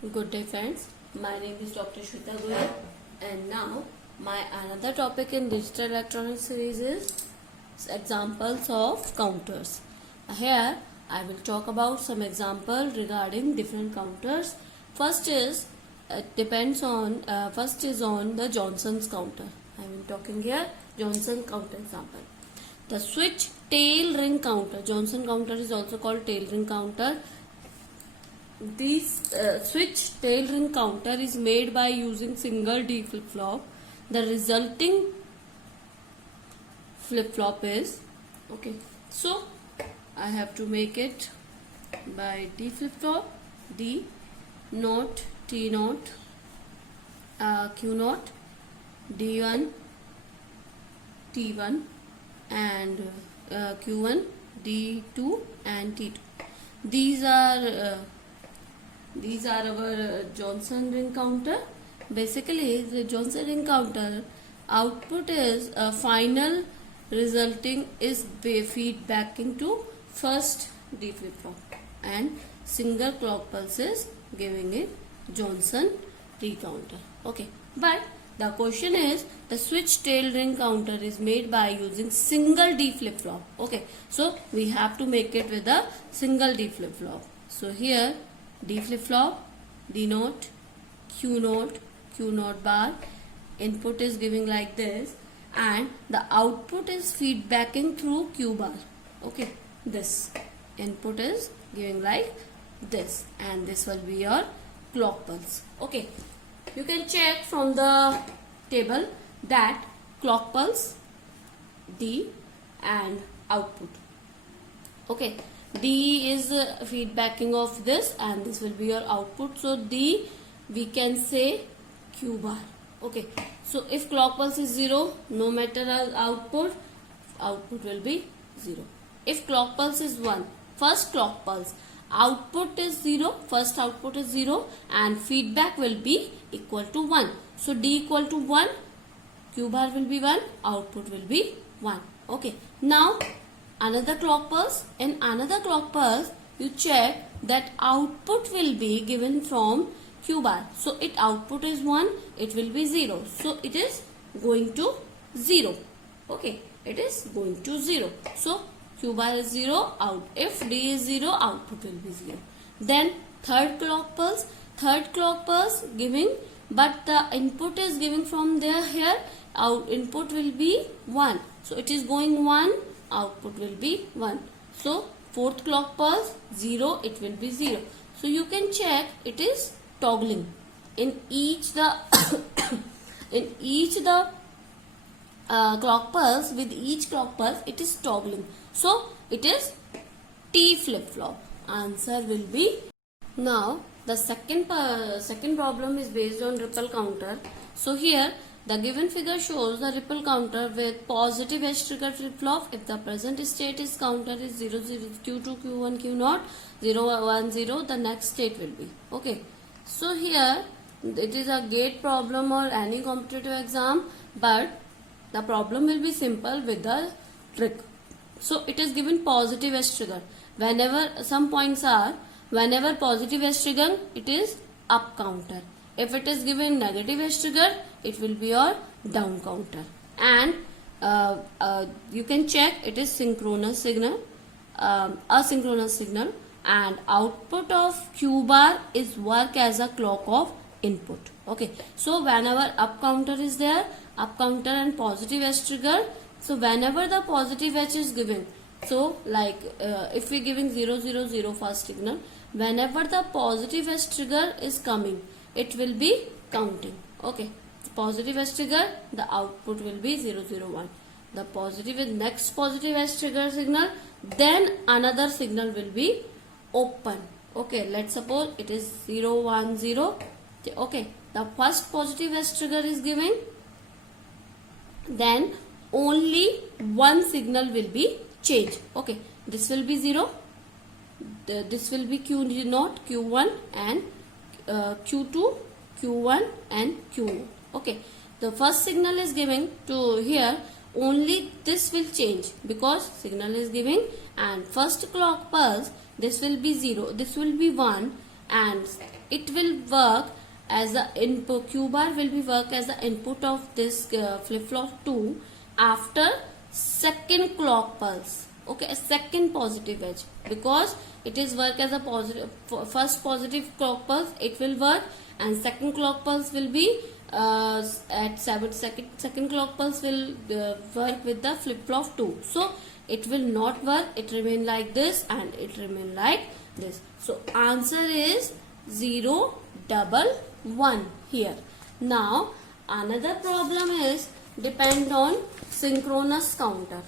Good day friends, my name is Dr. Shweta Goyal and now my another topic in digital electronics series is examples of counters. Here I will talk about some example regarding different counters. First is first is on the Johnson's counter. I am talking here Johnson counter example. The switch tail ring counter. Johnson counter is also called tail ring counter. This switch tail ring counter is made by using single D flip-flop. The resulting flip-flop is okay. So I have to make it by D flip-flop, D naught, T naught, Q naught, D1, T1 and Q1, D2 and T2. These are our Johnson ring counter. Basically, the Johnson ring counter output is final resulting is feedbacking to first D flip flop and single clock pulse is giving it Johnson ring counter. Okay, but the question is the switch tail ring counter is made by using single D flip flop. Okay, so we have to make it with a single D flip flop. So here D flip flop, D naught, Q naught bar, input is giving like this and the output is feedbacking through Q bar. Okay, this input is giving like this and this will be your clock pulse. Okay, you can check from the table that clock pulse, D and output. Okay, D is feedbacking of this and this will be your output. So D we can say Q bar. Okay, so if clock pulse is 0, no matter output will be 0. If clock pulse is 1, first clock pulse, output is 0, first output is 0 and feedback will be equal to 1. So D equal to 1, Q bar will be 1, output will be 1. Okay, now another clock pulse. In another clock pulse, you check that output will be given from Q bar. So it output is 1, it will be 0. So it is going to 0. Okay, it is going to 0. So Q bar is 0, out. If D is 0, output will be 0. Then third clock pulse giving, but the input is giving from there here, out input will be 1. So it is going 1. Output will be 1. So fourth clock pulse 0, it will be 0. So you can check it is toggling in each the clock pulse. With each clock pulse it is toggling. So it is T flip flop. Answer will be. Now the second problem is based on ripple counter. So here the given figure shows the ripple counter with positive edge trigger flip-flop. If the present state is counter is 0, 0, Q2, Q1, Q naught, 0, 1, 0, the next state will be. Okay. So here it is a gate problem or any competitive exam, but the problem will be simple with the trick. So it is given positive edge trigger. Whenever some points are, whenever positive edge trigger, it is up counter. If it is given negative edge trigger, it will be your down counter. And you can check it is synchronous signal, asynchronous signal, and output of Q bar is work as a clock of input. Okay, so whenever up counter is there, up counter and positive edge trigger. So whenever the positive edge is given, so like if we giving 0, 0, 0 first signal, whenever the positive edge trigger is coming, it will be counting. Okay, the positive edge trigger, the output will be 0, 0, 1. The positive is next positive edge trigger signal, then another signal will be open. Okay, let's suppose it is 0, 1, 0. Okay, the first positive edge trigger is giving, then only one signal will be changed. Okay, this will be 0, this will be Q naught, Q1 and Q2, Q1 and Q. Okay, the first signal is giving to here, only this will change because signal is giving, and first clock pulse this will be 0, this will be 1, and it will work as the input. Q bar will be work as the input of this flip flop 2 after second clock pulse. Okay, a second positive edge, because it is work as a positive. First positive clock pulse it will work, and second clock pulse will be at second clock pulse will work with the flip flop 2. So it will not work, it remain like this and it remain like this. So answer is 0 1 1 here. Now another problem is depend on synchronous counter.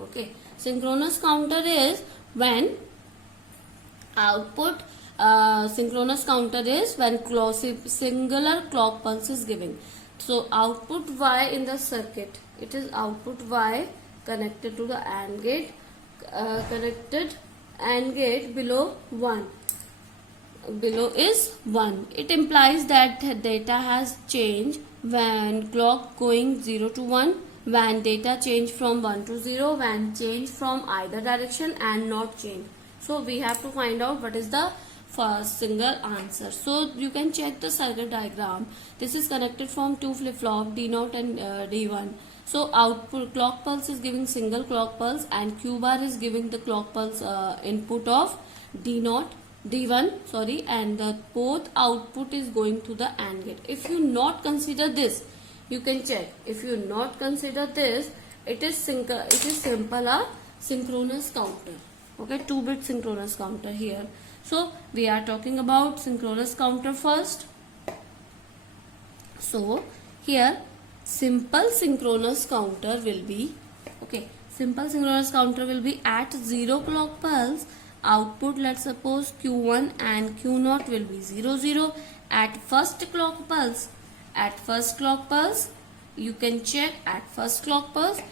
Okay, synchronous counter is when output synchronous counter is when singular clock pulse is giving. So output Y in the circuit, it is output Y connected to the AND gate, connected AND gate below 1. Below is 1. It implies that data has changed when clock going 0 to 1, when data change from 1 to 0, when change from either direction and not change. So we have to find out what is the first single answer. So you can check the circuit diagram. This is connected from two flip flop D0 and D1. So output clock pulse is giving single clock pulse, and Q bar is giving the clock pulse input of D0 D1 sorry, and the both output is going to the AND gate. If you not consider this, you can check. If you not consider this, it is simple a synchronous counter. Okay, 2-bit synchronous counter here. So we are talking about synchronous counter first. So here simple synchronous counter will be, okay, simple synchronous counter will be at 0 clock pulse output, let's suppose Q1 and Q0 will be 0 0 at first clock pulse. At first clock pulse you can check at first clock pulse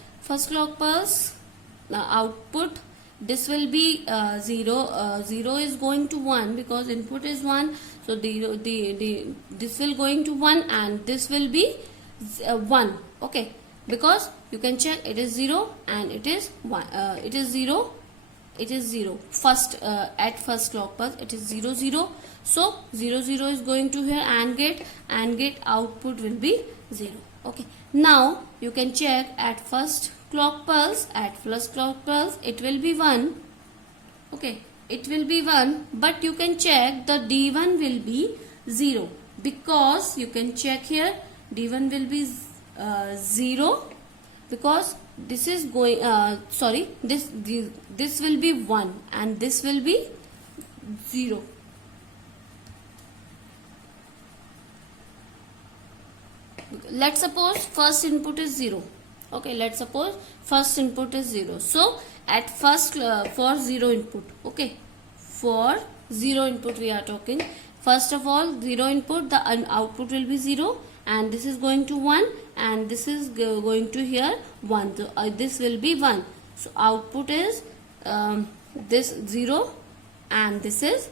the output, this will be 0 0 is going to 1 because input is 1. So this will going to 1 and this will be 1. Okay, because you can check it is 0 and it is 1. It is 0. It is 0. First at first clock pulse it is 0 0. So 0 0 is going to here AND gate output will be 0. Okay. Now you can check at first clock pulse. At first clock pulse it will be 1. Okay, it will be 1, but you can check the D1 will be 0 because you can check here D1 will be 0 because this is going this will be 1 and this will be 0. Let's suppose first input is 0. Okay, let's suppose first input is 0. So at first for 0 input, okay, for 0 input we are talking. First of all 0 input, the output will be 0 and this is going to 1 and this is going to here 1. So this will be 1. So output is this 0 and this is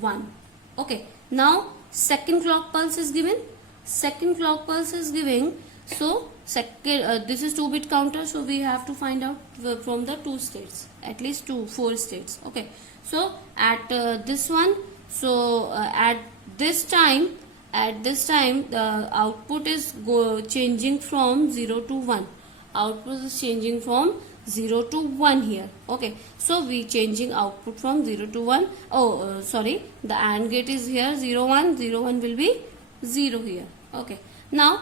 1. Okay, now second clock pulse is given. Second clock pulse is giving. So second this is 2-bit counter, so we have to find out from the 2 states, at least 4 states. Okay, so at this one, so at this time the output is changing from 0 to 1. Output is changing from 0 to 1 here. Okay, so we changing output from 0 to 1. Oh sorry, the AND gate is here 0 1. 0 1 will be 0 here. Okay, now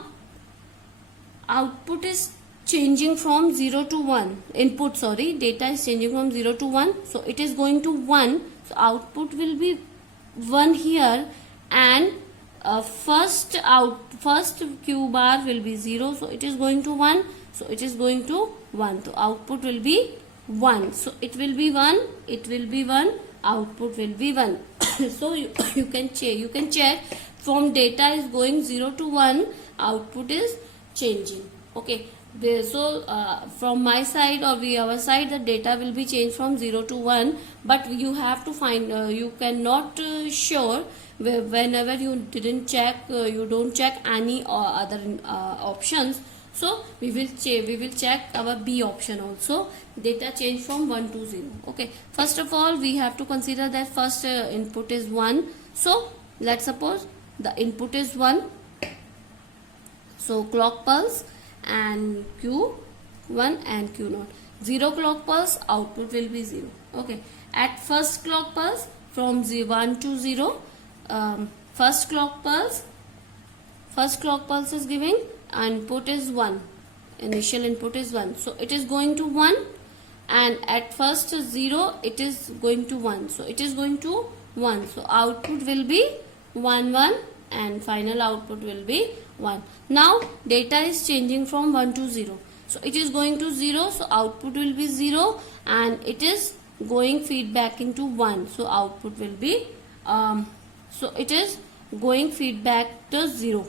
output is changing from 0 to 1. Input, sorry, data is changing from 0 to 1. So it is going to 1. So output will be 1 here, and first Q bar will be 0. So it is going to 1. So it is going to 1. So output will be 1. So it will be 1. It will be 1. Output will be 1. So you can check from data is going 0 to 1. Output is changing. Okay, so from my side or our side the data will be changed from 0 to 1, but you have to find you cannot sure whenever you didn't check you don't check any other options. So we will check our B option also, data change from 1 to 0. Okay, first of all we have to consider that first input is 1. So let's suppose the input is 1. So clock pulse and Q1 and Q0. 0 clock pulse, output will be 0. Okay, at first clock pulse from 1 to 0, first clock pulse is giving input is 1, initial input is 1, so it is going to 1, and at first 0 it is going to 1, so it is going to 1, so output will be 1 1 and final output will be 1. Now data is changing from 1 to 0, so it is going to 0, so output will be 0, and it is going feedback into 1, so output will be so it is going feedback to 0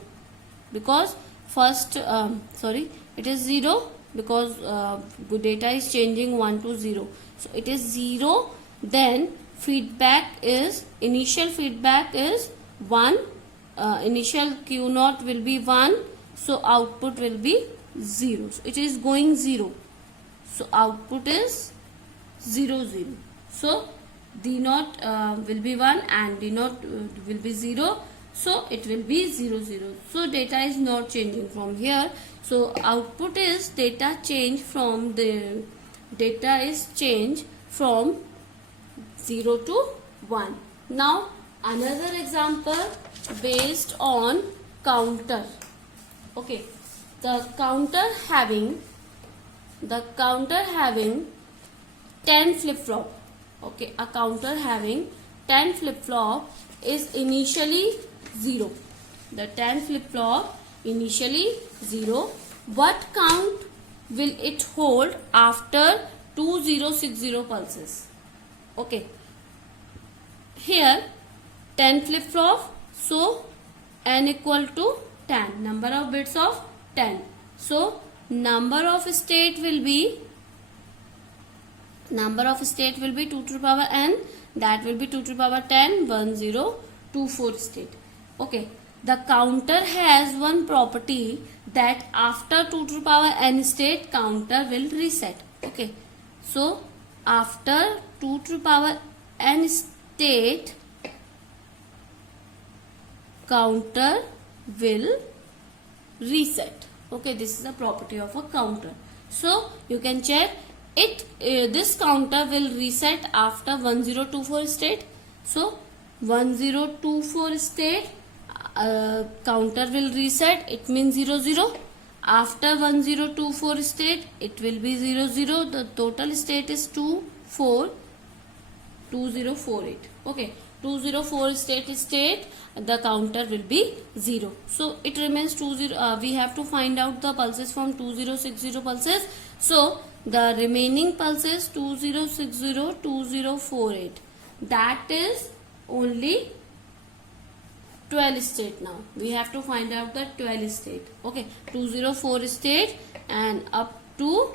because first it is 0 because data is changing 1 to 0, so it is 0, then initial feedback is 1, initial Q0 will be 1, so output will be 0, so it is going 0, so output is 0 0, so D0 will be 1 and D0 will be 0, so it will be 0 0, so data is not changing from here, so output is data change from 0 to 1. Now another example based on counter. Okay, the counter having 10 flip flop. Okay, a counter having 10 flip flop is initially 0. The 10 flip flop initially 0. What count will it hold after 2060 pulses? Okay, here 10 flip flop, so n equal to 10, number of bits of 10, so number of state will be 2 to the power n, that will be 2 to the power 10, 1 0 2 4 state. Okay, the counter has one property that after 2 to the power n state counter will reset. Okay, so after 2 to the power n state counter will reset. Okay, this is a property of a counter, so you can check it. This counter will reset after 1024 state, so 1024 state counter will reset, it means 0 0. After 1024 state it will be 0 0. The total state is 2048. Okay, 204 state the counter will be 0, so it remains 20. We have to find out the pulses from 2060 pulses, so the remaining pulses 2060 2048, that is only 12 state. Now we have to find out the 12 state. Okay, 204 state and up to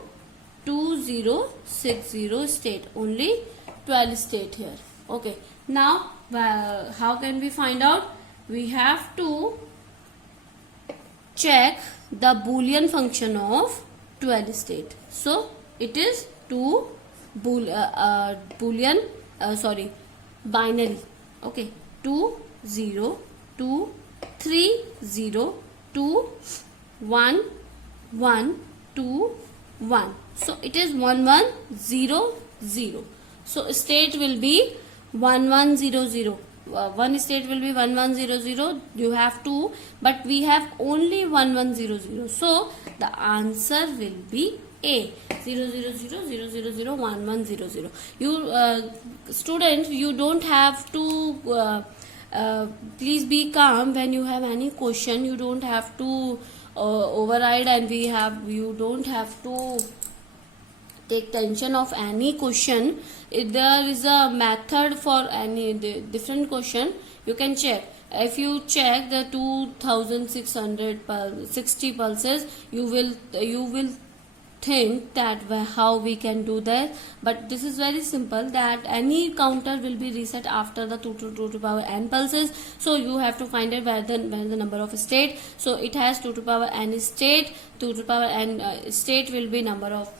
2060 state, only 12 state here. Okay, now how can we find out? We have to check the Boolean function of 12 state. So it is binary. Okay, 2 0 2 3 0 2 1 1 2 1. So it is 1 1 0 0. So state will be 1 1 0 0. One state will be 1 1 0 0. You have two, but we have only 1 1 0 0. So the answer will be A. 0 0 0 0 0 0 1 1 0 0. You students, you don't have to please be calm when you have any question. You don't have to override, and you don't have to take tension of any question. If there is a method for any different question, you can check. If you check the 2660 pulses, you will think that how we can do that, but this is very simple, that any counter will be reset after the 2 to the power n pulses. So you have to find out where the number of state. So it has 2 to the power n state. 2 to the power n state will be number of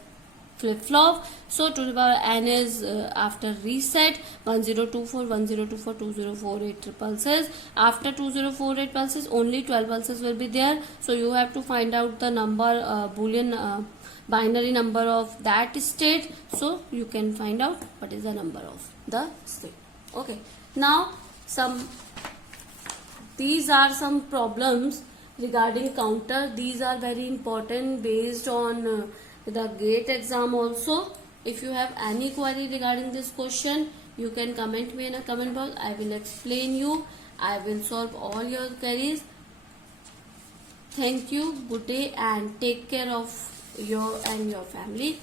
flip flop. So 2 to the power n is after reset 1024 1024 2048 pulses. After 2048 pulses only 12 pulses will be there. So you have to find out the number boolean binary number of that state, so you can find out what is the number of the state. Okay, now these are some problems regarding counter. These are very important based on the GATE exam also. If you have any query regarding this question, you can comment me in a comment box. I will explain you. I will solve all your queries. Thank you, good day, and take care of your and your family.